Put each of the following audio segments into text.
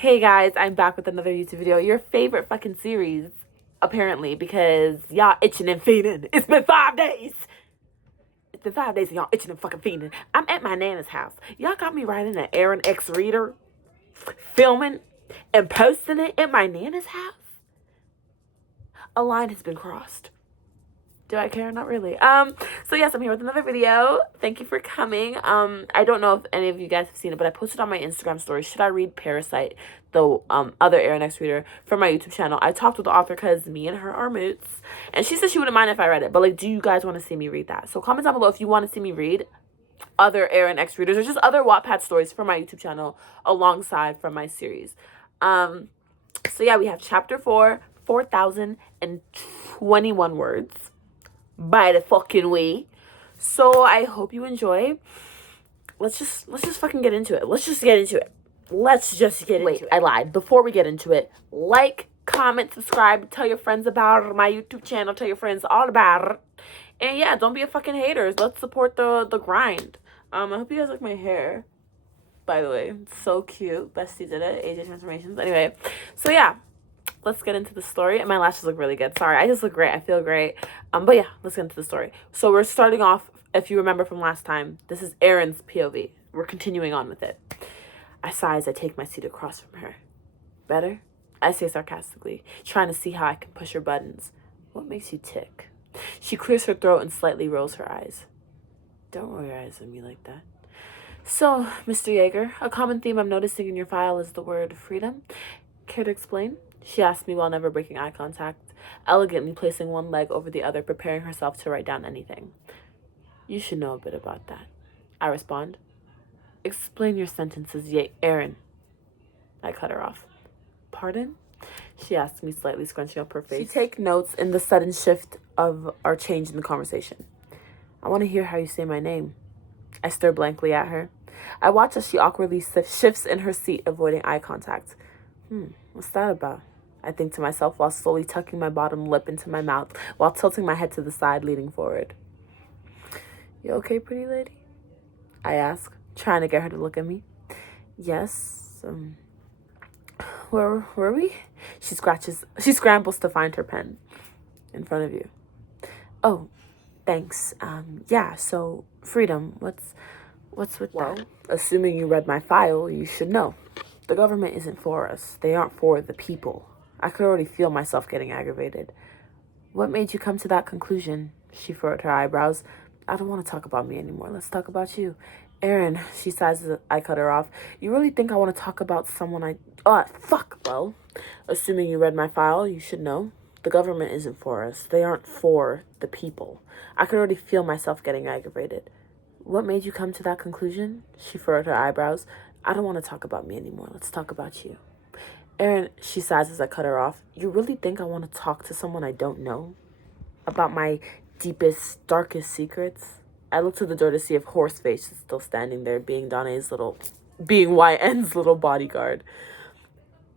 Hey guys, I'm back with another YouTube video. Your favorite fucking series, apparently, because y'all itching and fiending. It's been 5 days. It's been 5 days and y'all itching and fucking fiending. I'm at my nana's house. Y'all got me writing an Aaron X reader, filming and posting it at my nana's house. A line has been crossed. Do I care? Not really. So yes, I'm here with another video. Thank you for coming. I don't know if any of you guys have seen it, but I posted on my Instagram story, should I read Parasite, the other Aaron X reader, from my YouTube channel. I talked with the author because me and her are moots, and she said she wouldn't mind if I read it, but like, do you guys want to see me read that? So comment down below if you want to see me read other Aaron X readers or just other WATTPAD stories from my YouTube channel alongside from my series. So yeah, we have chapter 4, 4,021 words. By the fucking way. So I hope you enjoy. Let's just fucking get into it. Let's just get into it. I lied. Before we get into it, like, comment, subscribe, tell your friends about my YouTube channel, tell your friends all about it. And yeah, don't be a fucking hater. Let's support the grind. I hope you guys like my hair. By the way, it's so cute. Bestie did it. AJ Transformations. Anyway, so yeah. Let's get into the story. And my lashes look really good. Sorry, I just look great. I feel great. But yeah, let's get into the story. So we're starting off, if you remember from last time, this is Erin's POV. We're continuing on with it. I sigh as I take my seat across from her. Better? I say sarcastically, trying to see how I can push her buttons. What makes you tick? She clears her throat and slightly rolls her eyes. Don't roll your eyes at me like that. So, Mr. Yeager, a common theme I'm noticing in your file is the word freedom. Care to explain? She asked me while never breaking eye contact, elegantly placing one leg over the other, preparing herself to write down anything. You should know a bit about that. I respond. Explain your sentences, Erin. I cut her off. Pardon? She asked me, slightly scrunching up her face. She take notes in the sudden shift of our change in the conversation. I want to hear how you say my name. I stare blankly at her. I watch as she awkwardly shifts in her seat, avoiding eye contact. What's that about? I think to myself while slowly tucking my bottom lip into my mouth while tilting my head to the side, leaning forward. You okay, pretty lady? I ask, trying to get her to look at me. Yes. Where were we? She scrambles to find her pen. In front of you. Oh, thanks. Yeah, so freedom, what's with that? Assuming you read my file, you should know. The government isn't for us. They aren't for the people. I could already feel myself getting aggravated. What made you come to that conclusion? She furrowed her eyebrows. I don't want to talk about me anymore. Let's talk about you. Erin, she sighs as I cut her off. You really think I want to talk about someone fuck. Well, assuming you read my file, you should know. The government isn't for us. They aren't for the people. I could already feel myself getting aggravated. What made you come to that conclusion? She furrowed her eyebrows. I don't want to talk about me anymore. Let's talk about you. Erin, she sighs as I cut her off. You really think I want to talk to someone I don't know? About my deepest, darkest secrets? I look to the door to see if Horseface is still standing there, being YN's little bodyguard.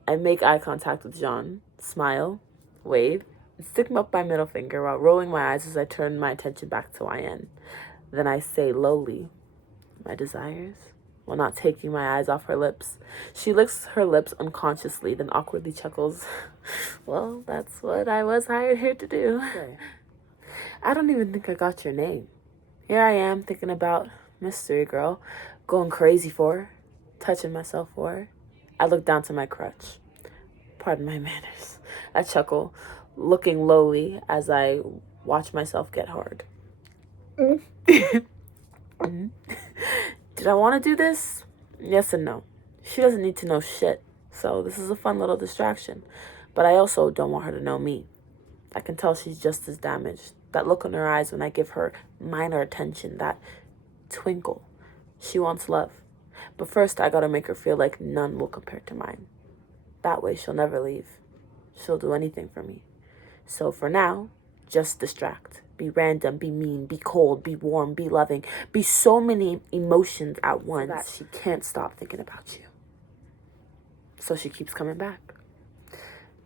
I make eye contact with Jean, smile, wave, and stick up my middle finger while rolling my eyes as I turn my attention back to YN. Then I say lowly, my desires? While not taking my eyes off her lips. She licks her lips unconsciously, then awkwardly chuckles. Well, that's what I was hired here to do. Okay. I don't even think I got your name. Here I am thinking about mystery girl, going crazy for her, touching myself for her. I look down to my crutch. Pardon my manners. I chuckle, looking lowly as I watch myself get hard. Did I want to do this? Yes and no. She doesn't need to know shit, so this is a fun little distraction. But I also don't want her to know me. I can tell she's just as damaged. That look in her eyes when I give her minor attention, that twinkle. She wants love. But first I gotta make her feel like none will compare to mine. That way she'll never leave. She'll do anything for me. So for now, just distract. Be random, be mean, be cold, be warm, be loving. Be so many emotions at once that she can't stop thinking about you. So she keeps coming back.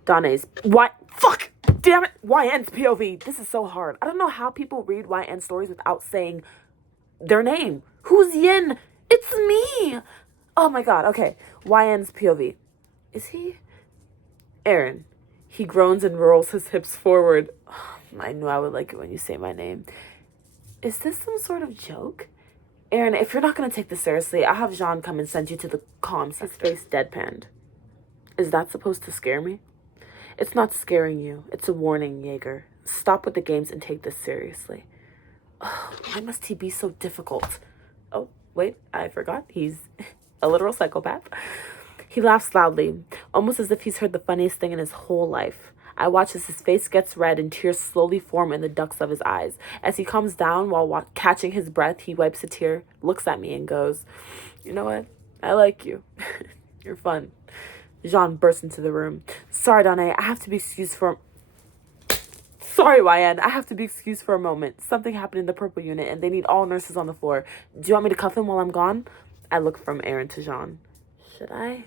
Donna's, what? Fuck! Damn it! YN's POV. This is so hard. I don't know how people read YN stories without saying their name. Who's Yin? It's me! Oh my god, okay. YN's POV. Is he? Aaron. He groans and rolls his hips forward. I knew I would like it when you say my name. Is this some sort of joke? Aaron, if you're not going to take this seriously, I'll have Jean come and send you to the comm center. His face deadpanned. Is that supposed to scare me? It's not scaring you. It's a warning, Jaeger. Stop with the games and take this seriously. Why must he be so difficult? Oh, wait, I forgot. He's a literal psychopath. He laughs loudly, almost as if he's heard the funniest thing in his whole life. I watch as his face gets red and tears slowly form in the ducts of his eyes. As he calms down while catching his breath, he wipes a tear, looks at me, and goes, "You know what? I like you. You're fun." Jean bursts into the room. Sorry, Donna, I have to be excused for... Sorry, YN, I have to be excused for a moment. Something happened in the purple unit, and they need all nurses on the floor. Do you want me to cuff him while I'm gone? I look from Aaron to Jean. Should I?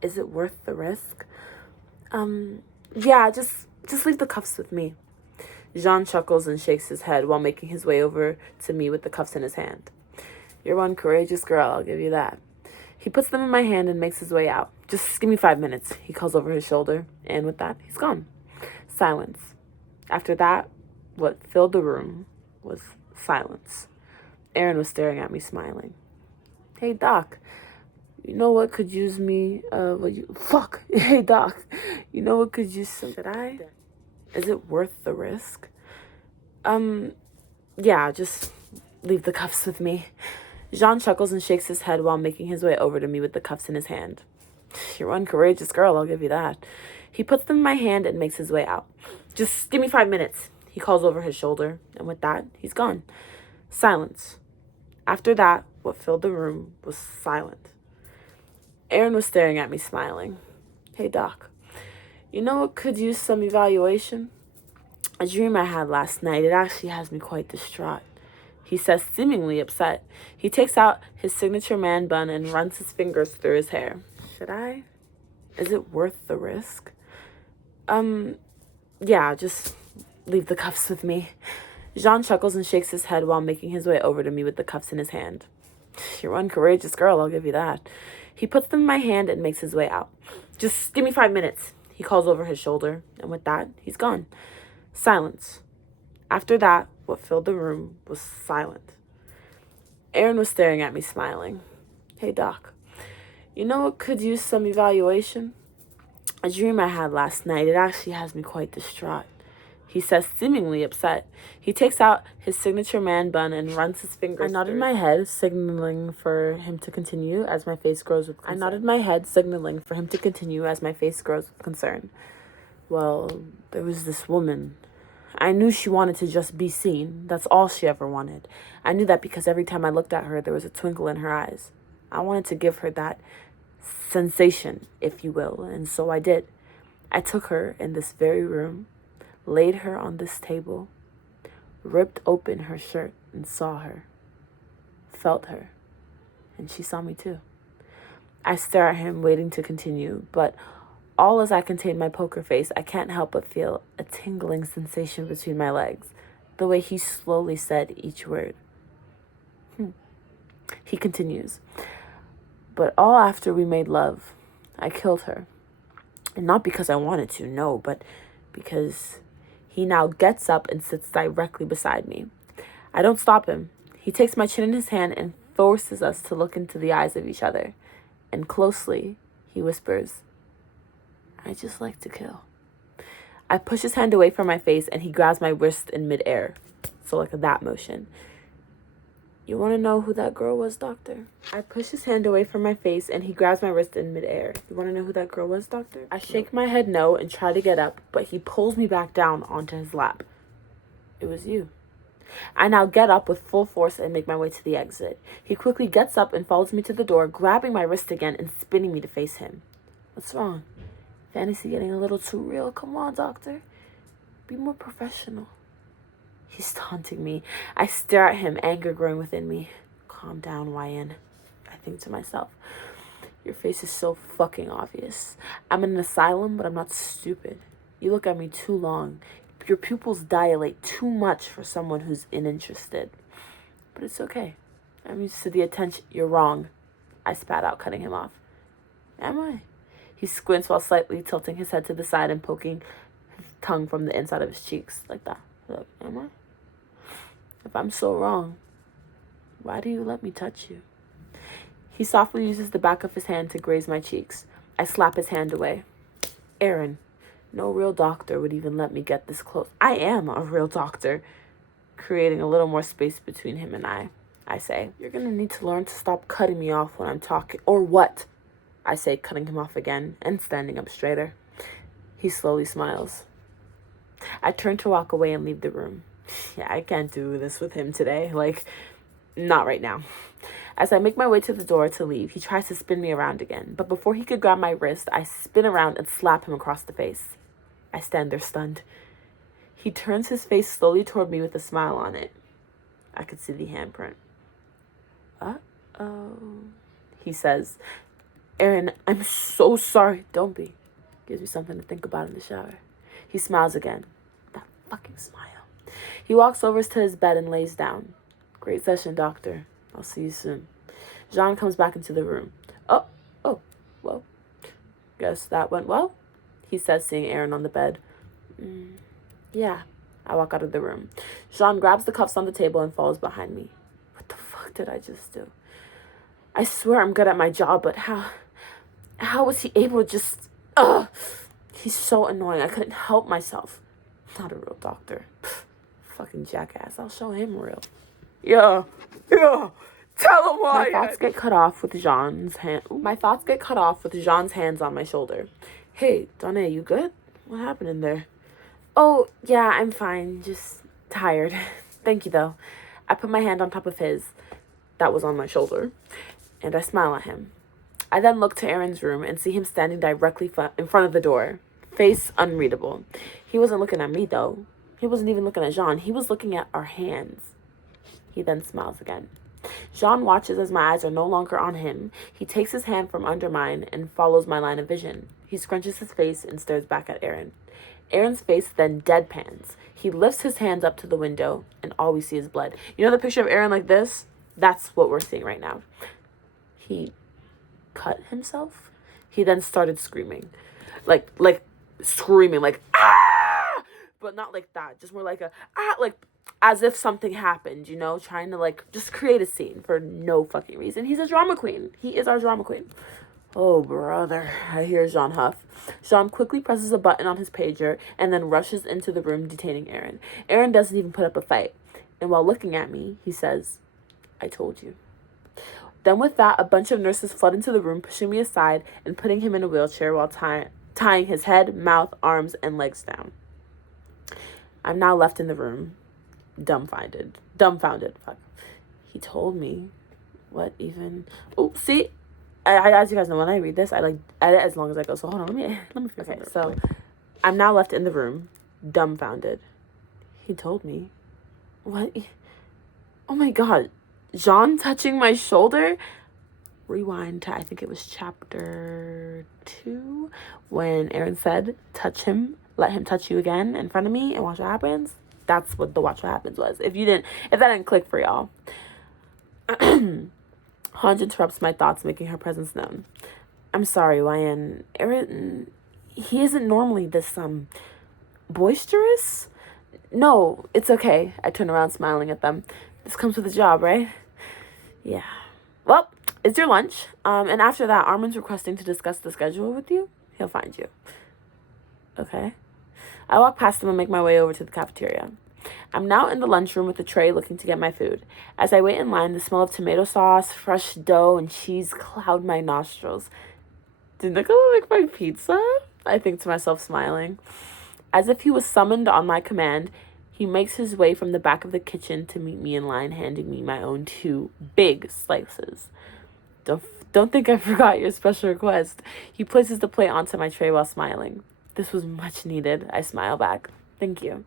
Is it worth the risk? Yeah, just leave the cuffs with me. Jean chuckles and shakes his head while making his way over to me with the cuffs in his hand. You're one courageous girl, I'll give you that. He puts them in my hand and makes his way out. Just give me 5 minutes, he calls over his shoulder, and with that, he's gone. Silence. After that, what filled the room was silence. Aaron was staring at me, smiling. Hey, Doc. You know what could use me, Hey, Doc. You know what could use some... Should I? Is it worth the risk? Yeah, just leave the cuffs with me. Jean chuckles and shakes his head while making his way over to me with the cuffs in his hand. You're one courageous girl, I'll give you that. He puts them in my hand and makes his way out. Just give me 5 minutes, he calls over his shoulder, and with that, he's gone. Silence. After that, what filled the room was silent. Aaron was staring at me, smiling. Hey, Doc. You know what could use some evaluation? A dream I had last night. It actually has me quite distraught. He says, seemingly upset. He takes out his signature man bun and runs his fingers through his hair. Should I? Is it worth the risk? Yeah, just leave the cuffs with me. Jean chuckles and shakes his head while making his way over to me with the cuffs in his hand. You're one courageous girl, I'll give you that. He puts them in my hand and makes his way out. Just give me 5 minutes, he calls over his shoulder, and with that, he's gone. Silence. After that, what filled the room was silent. Aaron was staring at me, smiling. Hey, Doc. You know what could use some evaluation? A dream I had last night. It actually has me quite distraught. He says, seemingly upset. He takes out his signature man bun and runs his fingers. I nodded my head, signaling for him to continue as my face grows with concern. Well, there was this woman. I knew she wanted to just be seen. That's all she ever wanted. I knew that because every time I looked at her, there was a twinkle in her eyes. I wanted to give her that sensation, if you will, and so I did. I took her in this very room, laid her on this table, ripped open her shirt and saw her, felt her, and she saw me too. I stare at him, waiting to continue, but all as I contain my poker face, I can't help but feel a tingling sensation between my legs, the way he slowly said each word. He continues, but all after we made love, I killed her. And not because I wanted to, no, but because he now gets up and sits directly beside me. I don't stop him. He takes my chin in his hand and forces us to look into the eyes of each other. And closely, he whispers, I just like to kill. I push his hand away from my face and he grabs my wrist in midair. So like that motion. You want to know who that girl was, doctor? I push his hand away from my face and he grabs my wrist in midair. You want to know who that girl was, doctor? I shake my head no and try to get up, but he pulls me back down onto his lap. It was you. I now get up with full force and make my way to the exit. He quickly gets up and follows me to the door, grabbing my wrist again and spinning me to face him. What's wrong? Fantasy getting a little too real? Come on, doctor. Be more professional. He's taunting me. I stare at him, anger growing within me. Calm down, YN. I think to myself. Your face is so fucking obvious. I'm in an asylum, but I'm not stupid. You look at me too long. Your pupils dilate too much for someone who's uninterested. But it's okay. I'm used to the attention. You're wrong. I spat out, cutting him off. Am I? He squints while slightly tilting his head to the side and poking his tongue from the inside of his cheeks. Like that. Like, am I? If I'm so wrong, why do you let me touch you? He softly uses the back of his hand to graze my cheeks. I slap his hand away. Aaron, no real doctor would even let me get this close. I am a real doctor. Creating a little more space between him and I say, you're gonna need to learn to stop cutting me off when I'm talking. Or what? I say, cutting him off again and standing up straighter. He slowly smiles. I turn to walk away and leave the room. Yeah, I can't do this with him today. Like, not right now. As I make my way to the door to leave, he tries to spin me around again. But before he could grab my wrist, I spin around and slap him across the face. I stand there stunned. He turns his face slowly toward me with a smile on it. I could see the handprint. Uh-oh, he says. Aaron, I'm so sorry. Don't be. Gives me something to think about in the shower. He smiles again. That fucking smile. He walks over to his bed and lays down. Great session, doctor. I'll see you soon. Jean comes back into the room. Oh, well, guess that went well, he says, seeing Aaron on the bed. Yeah. I walk out of the room. Jean grabs the cuffs on the table and follows behind me. What the fuck did I just do? I swear I'm good at my job, but how was he able to just... He's so annoying. I couldn't help myself. Not a real doctor. Fucking jackass. I'll show him real. Yeah. Tell him why. My thoughts get cut off with Jean's hands on my shoulder. Hey, Donna, you good? What happened in there? Oh, yeah, I'm fine. Just tired. Thank you, though. I put my hand on top of his, that was on my shoulder, and I smile at him. I then look to Aaron's room and see him standing directly in front of the door, face unreadable. He wasn't looking at me, though. He wasn't even looking at Jean. He was looking at our hands. He then smiles again. Jean watches as my eyes are no longer on him. He takes his hand from under mine and follows my line of vision. He scrunches his face and stares back at Aaron. Aaron's face then deadpans. He lifts his hands up to the window, and all we see is blood. You know the picture of Aaron like this? That's what we're seeing right now. He cut himself? He then started screaming. Like screaming, like, ah! But not like that. Just more like a, ah, like, as if something happened, you know? Trying to, like, just create a scene for no fucking reason. He's a drama queen. He is our drama queen. Oh, brother, I hear Jean huff. Jean quickly presses a button on his pager and then rushes into the room, detaining Aaron. Aaron doesn't even put up a fight. And while looking at me, he says, I told you. Then with that, a bunch of nurses flood into the room, pushing me aside and putting him in a wheelchair while tying his head, mouth, arms, and legs down. I'm now left in the room, dumbfounded. Fuck. He told me. What even? Oh, see? As you guys know, when I read this, I like edit as long as I go. So hold on, let me figure it out. So I'm now left in the room, dumbfounded. He told me. What? Oh my god. Jean touching my shoulder? Rewind to, I think it was chapter 2, when Aaron said, touch him, let him touch you again in front of me and watch what happens. That's what the watch what happens was. If that didn't click for y'all. Hans interrupts my thoughts, making her presence known. I'm sorry, YN. Aaron, he isn't normally this, boisterous? No, it's okay. I turn around, smiling at them. This comes with the job, right? Yeah. Well, it's your lunch. And after that, Armin's requesting to discuss the schedule with you. He'll find you. Okay. I walk past him and make my way over to the cafeteria. I'm now in the lunchroom with a tray looking to get my food. As I wait in line, the smell of tomato sauce, fresh dough, and cheese cloud my nostrils. Did Nicola make my pizza? I think to myself, smiling. As if he was summoned on my command, he makes his way from the back of the kitchen to meet me in line, handing me my own 2 big slices. Don't think I forgot your special request. He places the plate onto my tray while smiling. This was much needed. I smile back. Thank you.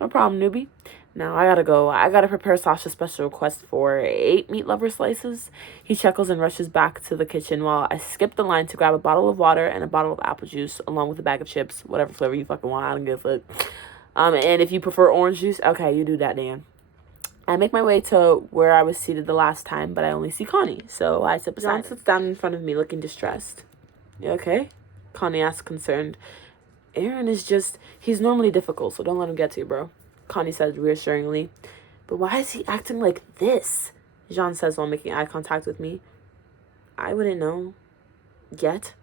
No problem, newbie. Now I gotta go. I gotta prepare Sasha's special request for 8 meat lover slices. He chuckles and rushes back to the kitchen while I skip the line to grab a bottle of water and a bottle of apple juice, along with a bag of chips, whatever flavor you fucking want. I don't give a fuck. And if you prefer orange juice, okay, you do that, Dan. I make my way to where I was seated the last time, but I only see Connie, so I sit beside him. John sits down in front of me looking distressed. You okay? Connie asked, concerned. Aaron is just, he's normally difficult, so don't let him get to you, bro, Connie said reassuringly. But why is he acting like this? Jean says while making eye contact with me. I wouldn't know. Yet.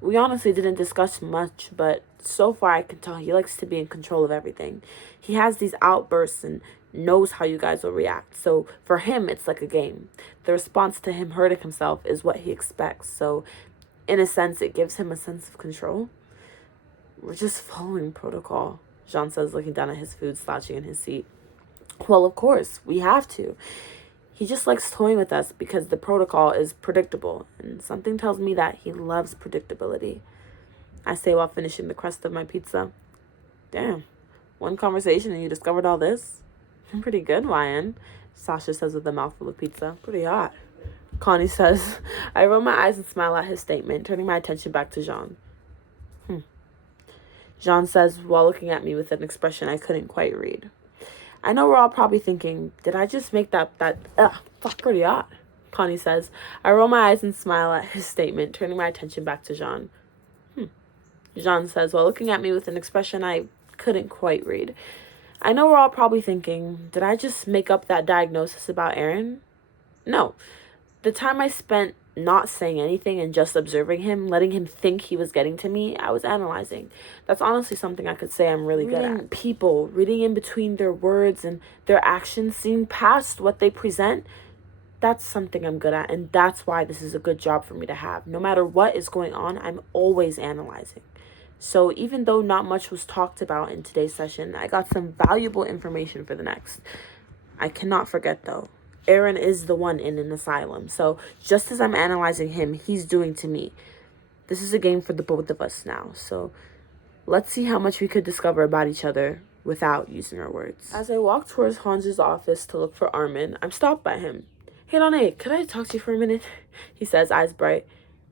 We honestly didn't discuss much, but so far I can tell he likes to be in control of everything. He has these outbursts and knows how you guys will react. So for him, it's like a game. The response to him hurting himself is what he expects. So in a sense, it gives him a sense of control. We're just following protocol, Jean says, looking down at his food, slouching in his seat. Well, of course, we have to. He just likes toying with us because the protocol is predictable, and something tells me that he loves predictability. I say while finishing the crust of my pizza. Damn, one conversation and you discovered all this? Pretty good, Ryan, Sasha says with a mouthful of pizza. Pretty hot, Connie says. I roll my eyes and smile at his statement, turning my attention back to Jean. Jean says while looking at me with an expression I couldn't quite read. I know we're all probably thinking, did I just make that pretty hot? Connie says. I roll my eyes and smile at his statement, turning my attention back to Jean. Jean says while looking at me with an expression I couldn't quite read. I know we're all probably thinking, did I just make up that diagnosis about Aaron? No. The time I spent not saying anything and just observing him, letting him think he was getting to me, I was analyzing. That's honestly something I could say I'm really good at. People, reading in between their words and their actions, seeing past what they present, that's something I'm good at, and that's why this is a good job for me to have. No matter what is going on, I'm always analyzing. So even though not much was talked about in today's session, I got some valuable information for the next. I cannot forget, though, Aaron is the one in an asylum. So just as I'm analyzing him, he's doing to me. This is a game for the both of us now. So let's see how much we could discover about each other without using our words. As I walk towards Hans's office to look for Armin, I'm stopped by him. Hey, Donnie, could I talk to you for a minute? He says, eyes bright.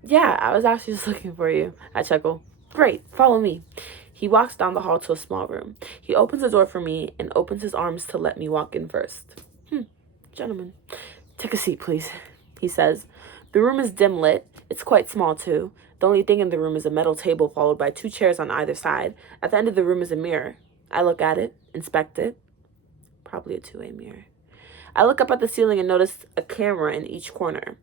Yeah, I was actually just looking for you. I chuckle. Great, follow me. He walks down the hall to a small room. He opens the door for me and opens his arms to let me walk in first. Gentlemen, take a seat, please, he says. The room is dim lit. It's quite small, too. The only thing in the room is a metal table followed by 2 chairs on either side. At the end of the room is a mirror. I look at it, inspect it. Probably a 2-way mirror. I look up at the ceiling and notice a camera in each corner.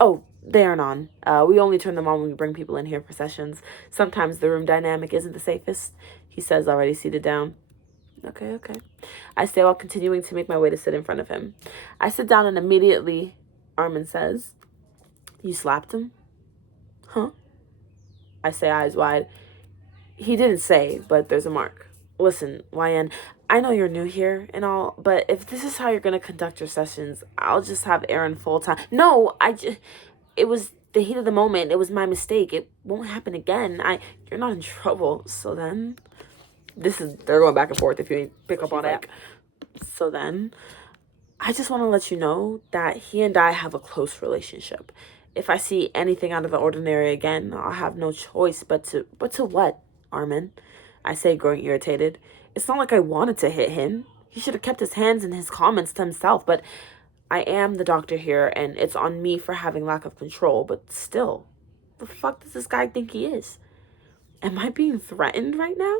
Oh, they aren't on. We only turn them on when we bring people in here for sessions. Sometimes the room dynamic isn't the safest, he says, already seated down. Okay. I say while continuing to make my way to sit in front of him. I sit down and immediately Armin says, You slapped him? Huh? I say, eyes wide. He didn't say, but there's a mark. Listen, YN, I know you're new here and all, but if this is how you're going to conduct your sessions, I'll just have Aaron full time. No, it was the heat of the moment. It was my mistake. It won't happen again. You're not in trouble. So then... they're going back and forth if you pick up on it. So then, I just want to let you know that he and I have a close relationship. If I see anything out of the ordinary again, I'll have no choice but to what, Armin? I say, growing irritated. It's not like I wanted to hit him. He should have kept his hands and his comments to himself, but I am the doctor here, and it's on me for having lack of control, but still, the fuck does this guy think he is? Am I being threatened right now?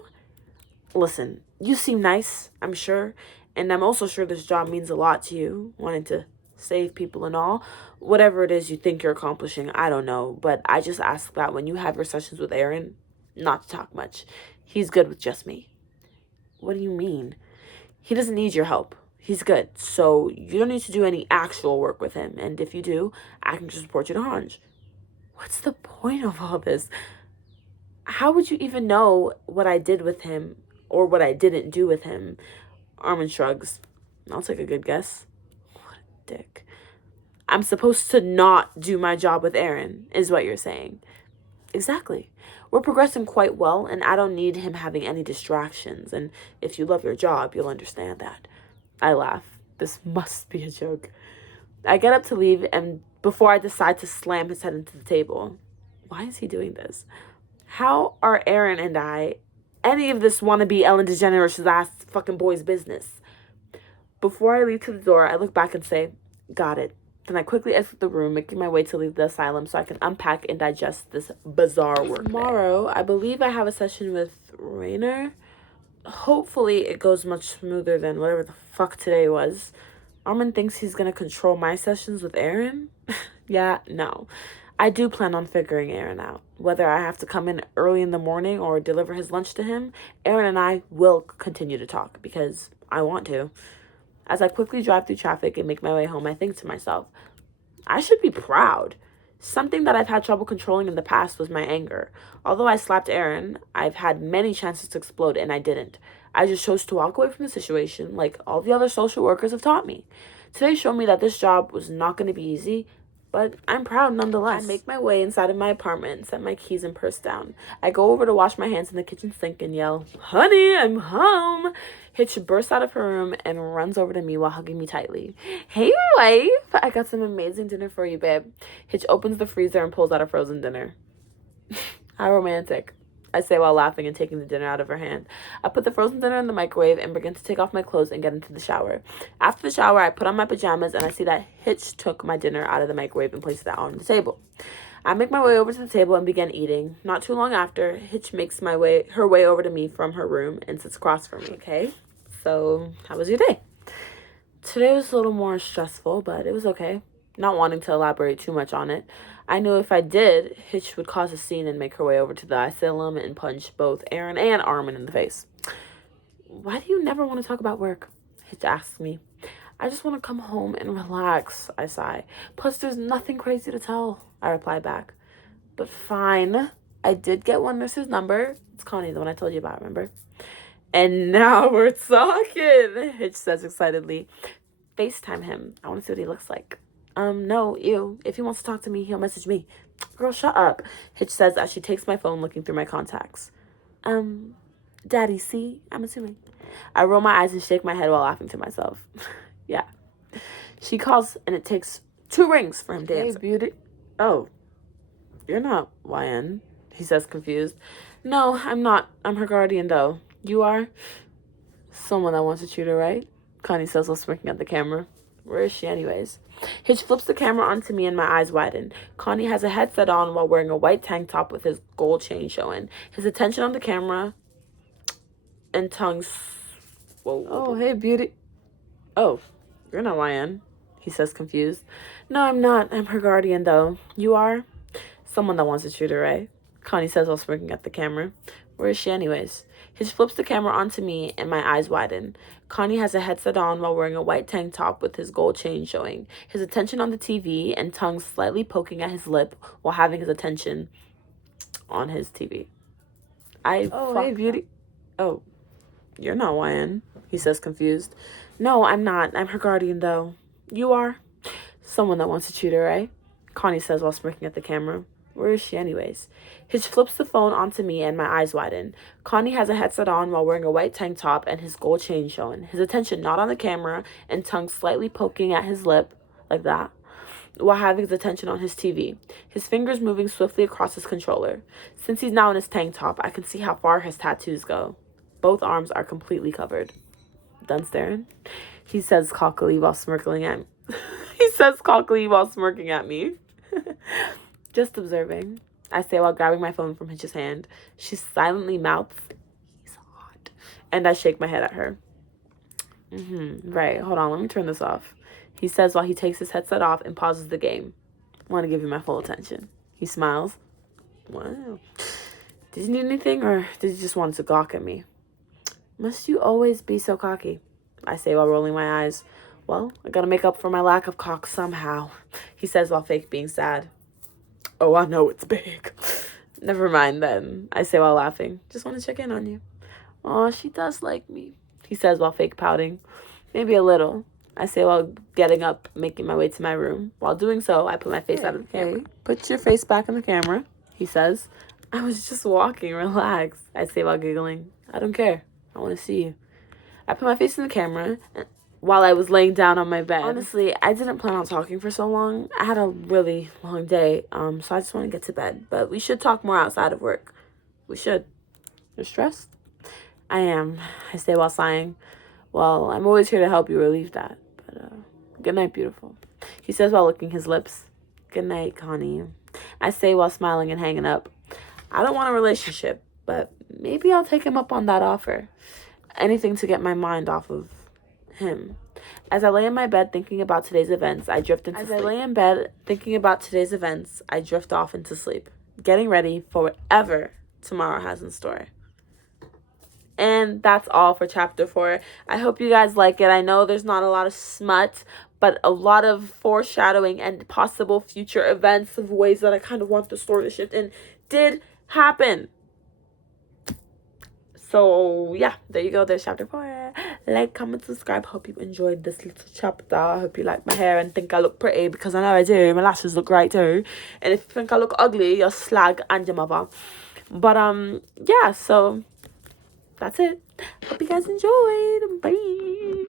Listen, you seem nice, I'm sure, and I'm also sure this job means a lot to you, wanting to save people and all. Whatever it is you think you're accomplishing, I don't know, but I just ask that when you have your sessions with Aaron, not to talk much. He's good with just me. What do you mean? He doesn't need your help. He's good, so you don't need to do any actual work with him, and if you do, I can just report you to Hanj. What's the point of all this? How would you even know what I did with him or what I didn't do with him? Armin shrugs. I'll take a good guess. What a dick. I'm supposed to not do my job with Aaron, is what you're saying. Exactly. We're progressing quite well, and I don't need him having any distractions, and if you love your job, you'll understand that. I laugh. This must be a joke. I get up to leave, and before I decide to slam his head into the table. Why is he doing this? How are Aaron and I any of this wannabe Ellen DeGeneres' ass fucking boy's business? Before I leave to the door, I look back and say, got it. Then I quickly exit the room, making my way to leave the asylum so I can unpack and digest this bizarre work. Tomorrow, I believe I have a session with Rainer. Hopefully, it goes much smoother than whatever the fuck today was. Armin thinks he's gonna control my sessions with Aaron? Yeah, no. I do plan on figuring Aaron out. Whether I have to come in early in the morning or deliver his lunch to him, Aaron and I will continue to talk because I want to. As I quickly drive through traffic and make my way home, I think to myself, I should be proud. Something that I've had trouble controlling in the past was my anger. Although I slapped Aaron, I've had many chances to explode and I didn't. I just chose to walk away from the situation like all the other social workers have taught me. Today showed me that this job was not going to be easy, but I'm proud nonetheless. I make my way inside of my apartment and set my keys and purse down. I go over to wash my hands in the kitchen sink and yell, "Honey, I'm home!" Hitch bursts out of her room and runs over to me while hugging me tightly. "Hey, wife! I got some amazing dinner for you, babe." Hitch opens the freezer and pulls out a frozen dinner. How romantic, I say while laughing and taking the dinner out of her hand. I put the frozen dinner in the microwave and begin to take off my clothes and get into the shower. After the shower, I put on my pajamas and I see that Hitch took my dinner out of the microwave and placed it on the table. I make my way over to the table and begin eating. Not too long after, Hitch makes her way over to me from her room and sits across from me. Okay, so how was your day? Today was a little more stressful, but it was okay. Not wanting to elaborate too much on it, I knew if I did, Hitch would cause a scene and make her way over to the asylum and punch both Aaron and Armin in the face. "Why do you never want to talk about work?" Hitch asks me. "I just want to come home and relax," I sigh. "Plus, there's nothing crazy to tell," I reply back. "But fine. I did get one nurse's number. It's Connie, the one I told you about, remember?" "And now we're talking," Hitch says excitedly. "FaceTime him. I want to see what he looks like." No, ew. If he wants to talk to me, he'll message me." "Girl, shut up," Hitch says as she takes my phone looking through my contacts. Daddy, see? I'm assuming." I roll my eyes and shake my head while laughing to myself. Yeah. She calls and it takes 2 rings for him to answer. "Hey, beauty." "Oh, you're not YN," he says confused. "No, I'm not. I'm her guardian, though. You are?" "Someone that wants to treat her right," Connie says while smirking at the camera. Where is she anyways? Hitch flips the camera onto me and my eyes widen. Connie has a headset on while wearing a white tank top with his gold chain showing. His attention on the camera and tongue... Whoa. "Oh, hey, beauty." "Oh, you're not YN," he says confused. "No, I'm not. I'm her guardian, though. You are?" "Someone that wants to treat her right," Connie says while smirking at the camera. Where is she anyways? Hitch flips the camera onto me and my eyes widen. Connie has a headset on while wearing a white tank top with his gold chain showing. His attention on the TV and tongue slightly poking at his lip while having his attention on his TV. "Oh, hey, beauty." "Oh, you're not YN," he says confused. "No, I'm not. I'm her guardian, though. You are?" "Someone that wants to treat her right," Connie says while smirking at the camera. Where is she anyways? Hitch flips the phone onto me and my eyes widen. Connie has a headset on while wearing a white tank top and his gold chain showing. His attention not on the camera and tongue slightly poking at his lip, like that, while having his attention on his TV. His fingers moving swiftly across his controller. Since he's now in his tank top, I can see how far his tattoos go. Both arms are completely covered. "Done staring?" He says cockily while smirking at me. "Just observing," I say while grabbing my phone from Hitch's hand. She silently mouths, "He's hot," and I shake my head at her. Right, hold on, let me turn this off," he says while he takes his headset off and pauses the game. "I want to give you my full attention." He smiles. "Wow. Did you need anything, or did you just want to gawk at me?" "Must you always be so cocky?" I say while rolling my eyes. "Well, I gotta make up for my lack of cock somehow," he says while fake being sad. "Oh, I know it's big." "Never mind then," I say while laughing. "Just want to check in on you." "Aw, she does like me," he says while fake pouting. "Maybe a little," I say while getting up, making my way to my room. While doing so, I put my face out of the camera. "Hey, put your face back in the camera," he says. "I was just walking, relax," I say while giggling. "I don't care. I want to see you." I put my face in the camera while I was laying down on my bed. Honestly, I didn't plan on talking for so long. I had a really long day, so I just want to get to bed. But we should talk more outside of work. We should. You're stressed? "I am," I say while sighing. "Well, I'm always here to help you relieve that. But, good night, beautiful." He says while licking his lips. Good night, Connie. I say while smiling and hanging up. I don't want a relationship, but maybe I'll take him up on that offer. Anything to get my mind off of him. As I lay in my bed thinking about today's events, I drift into sleep. As I lay in bed thinking about today's events, I drift off into sleep, getting ready for whatever tomorrow has in store. And that's all for chapter 4. I hope you guys like it. I know there's not a lot of smut, but a lot of foreshadowing and possible future events of ways that I kind of want the story to shift in did happen. So, yeah, there you go. There's chapter 4. Like, comment, subscribe. Hope you enjoyed this little chapter. I hope you like my hair and think I look pretty, because I know I do. My lashes look great too. And if you think I look ugly, you're slag and your mother. But, yeah, so that's it. Hope you guys enjoyed. Bye.